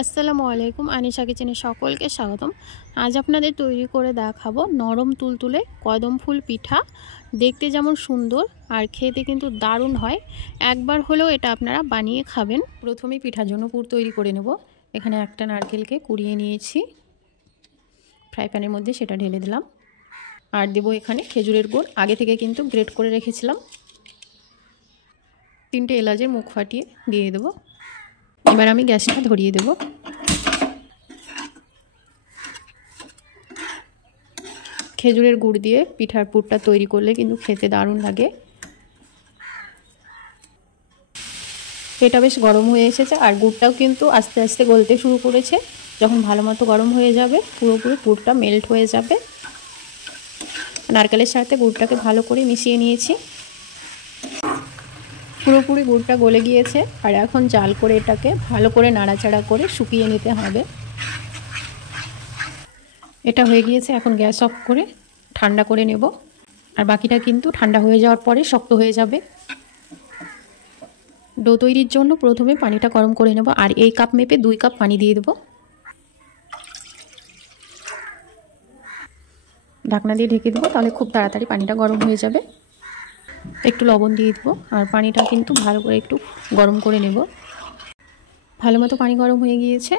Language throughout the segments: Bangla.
আসসালামু আলাইকুম, আনিশা কিচেনে সকলকে স্বাগতম। আজ আপনাদের তৈরি করে দেখাবো নরম তুলতুলে কদম ফুল পিঠা। দেখতে যেমন সুন্দর আর খেতে কিন্তু দারুণ হয়। একবার হলেও এটা আপনারা বানিয়ে খাবেন। প্রথমে পিঠার জন্য পুর তৈরি করে নেব। এখানে একটা নারকেলকে কুড়িয়ে নিয়েছি, ফ্রাই প্যানের মধ্যে সেটা ঢেলে দিলাম। আর দেবো এখানে খেজুরের গুড়, আগে থেকে কিন্তু গ্রেট করে রেখেছিলাম। 3টে এলাচের মুখ ফাটিয়ে দিয়ে দেবো। এবার আমি গ্যাসটা ধরিয়ে দেব। খেজুরের গুড় দিয়ে পিঠার পুরটা তৈরি করলে কিন্তু খেতে দারুণ লাগে। এটা বেশ গরম হয়ে এসেছে আর গুড়টাও কিন্তু আস্তে আস্তে গলতে শুরু করেছে। যখন ভালো মতো গরম হয়ে যাবে, পুরোপুরি পুরটা মেল্ট হয়ে যাবে। নারকেলের সাথে গুড়টাকে ভালো করে মিশিয়ে নিয়েছি। পুরোপুরি গুড়টা গলে গিয়েছে আর এখন জাল করে এটাকে ভালো করে নাড়াচাড়া করে শুকিয়ে নিতে হবে। এটা হয়ে গিয়েছে, এখন গ্যাস অফ করে ঠান্ডা করে নেব। আর বাকিটা কিন্তু ঠান্ডা হয়ে যাওয়ার পরে শক্ত হয়ে যাবে। ডো তৈরির জন্য প্রথমে পানিটা গরম করে নেব আর এই কাপ মেপে 2 কাপ পানি দিয়ে দেব। ঢাকনা দিয়ে ঢেকে দেবো, তাহলে খুব তাড়াতাড়ি পানিটা গরম হয়ে যাবে। একটু লবণ দিয়ে দেবো আর পানিটা কিন্তু ভালো করে একটু গরম করে নেব। ভালো মতো পানি গরম হয়ে গিয়েছে।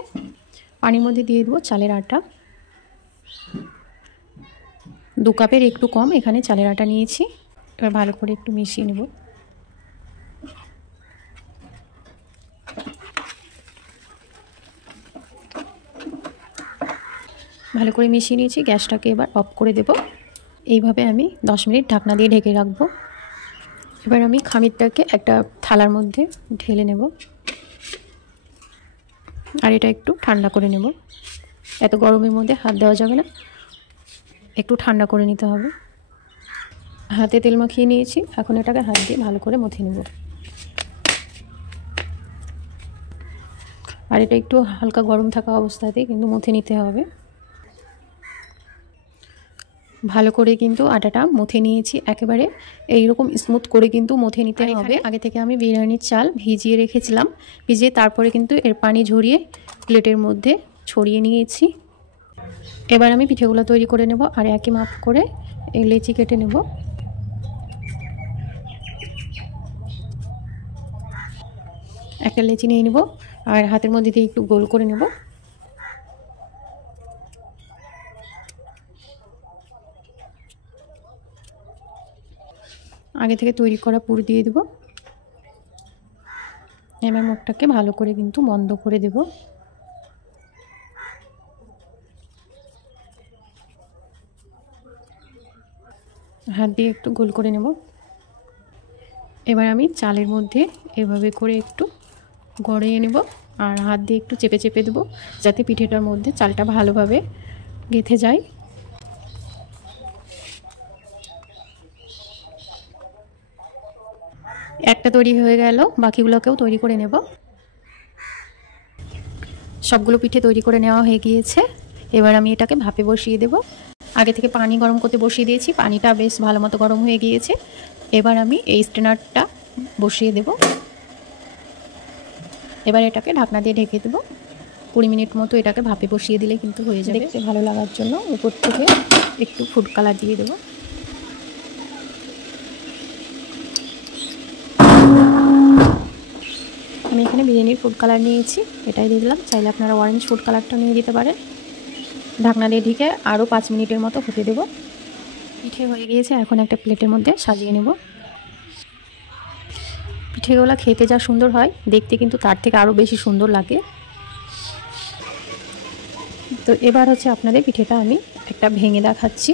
পানির মধ্যে দিয়ে দেবো চালের আটা। 2 কাপের একটু কম এখানে চালের আটা নিয়েছি। এবার ভালো করে একটু মিশিয়ে নেব। ভালো করে মিশিয়ে নিয়েছি, গ্যাসটাকে এবার অফ করে দেব। এইভাবে আমি 10 মিনিট ঢাকনা দিয়ে ঢেকে রাখবো। এবার আমি খামিরটাকে একটা থালার মধ্যে ঢেলে নেব আর এটা একটু ঠান্ডা করে নেব। এত গরমের মধ্যে হাত দেওয়া যাবে না, একটু ঠান্ডা করে নিতে হবে। হাতে তেল মাখিয়ে নিয়েছি, এখন এটাকে হাত দিয়ে ভালো করে মথে নেব। আর এটা একটু হালকা গরম থাকা অবস্থাতেই কিন্তু মথে নিতে হবে। ভালো করে কিন্তু আটাটা মথে নিয়েছি, একেবারে এইরকম স্মুথ করে কিন্তু মথে নিতে হবে। আগে থেকে আমি বিরিয়ানির চাল ভিজিয়ে রেখেছিলাম, ভিজিয়ে তারপরে কিন্তু এর পানি ঝরিয়ে প্লেটের মধ্যে ছড়িয়ে নিয়েছি। এবার আমি পিঠেগুলো তৈরি করে নেব আর একই মাপ করে এই লেচি কেটে নেব। একটা লেচি নিয়ে নেব আর হাতের মধ্যে দিয়ে একটু গোল করে নেব। আগে থেকে তৈরি করা পুর দিয়ে দেব। এবার মুখটাকে ভালো করে কিন্তু বন্ধ করে দেব। হাত দিয়ে একটু গোল করে নেব। এবার আমি চালের মধ্যে এভাবে করে একটু গড়িয়ে নেব আর হাত দিয়ে একটু চেপে চেপে দেবো, যাতে পিঠেটার মধ্যে চালটা ভালোভাবে গেঁথে যায়। একটা তৈরি হয়ে গেল, বাকিগুলোকেও তৈরি করে নেব। সবগুলো পিঠে তৈরি করে নেওয়া হয়ে গিয়েছে। এবার আমি এটাকে ভাপে বসিয়ে দেব। আগে থেকে পানি গরম করতে বসিয়ে দিয়েছি, পানিটা বেশ ভালো মতো গরম হয়ে গিয়েছে। এবার আমি এই স্ট্রেনারটা বসিয়ে দেব। এবার এটাকে ঢাকনা দিয়ে ঢেকে দেবো। 20 মিনিট মতো এটাকে ভাপে বসিয়ে দিলে কিন্তু হয়ে যাবে। দেখতে ভালো লাগার জন্য উপর থেকে একটু ফুড কালার দিয়ে দেবো। আমি এখানে বিরিয়ানির ফুড কালার নিয়েছি, এটাই দিয়ে দিলাম। চাইলে আপনারা অরেঞ্জ ফুড কালারটা নিয়ে দিতে পারেন। ঢাকনা দিয়ে ঢেকে আরও 5 মিনিটের মতো হতে দেবো। পিঠে হয়ে গিয়েছে, এখন একটা প্লেটের মধ্যে সাজিয়ে নেব। পিঠেগুলো খেতে যা সুন্দর হয়, দেখতে কিন্তু তার থেকে আরও বেশি সুন্দর লাগে। তো এবার হচ্ছে আপনাদের পিঠেটা আমি একটা ভেঙে দেখাচ্ছি।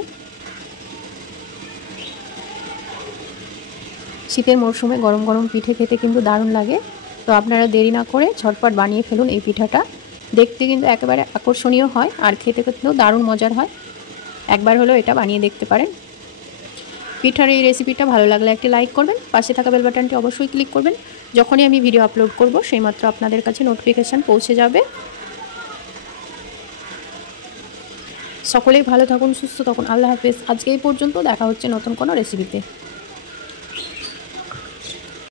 শীতের মরশুমে গরম গরম পিঠে খেতে কিন্তু দারুণ লাগে। তো আপনারা দেরি না করে ঝটপট বানিয়ে ফেলুন এই পিঠাটা। দেখতে কিন্তু একেবারে আকর্ষণীয় হয় আর খেতে কিন্তু দারুণ মজার হয়। একবার হলেও এটা বানিয়ে দেখতে পারেন। পিঠার এই রেসিপিটা ভালো লাগলে একটি লাইক করবেন, পাশে থাকা বেল বাটনটি অবশ্যই ক্লিক করবেন। যখনই আমি ভিডিও আপলোড করব সেইমাত্র আপনাদের কাছে নোটিফিকেশান পৌঁছে যাবে। সকলেই ভালো থাকুন, সুস্থ থাকুন। আল্লাহ হাফেজ। আজকে এই পর্যন্ত, দেখা হচ্ছে নতুন কোনো রেসিপিতে।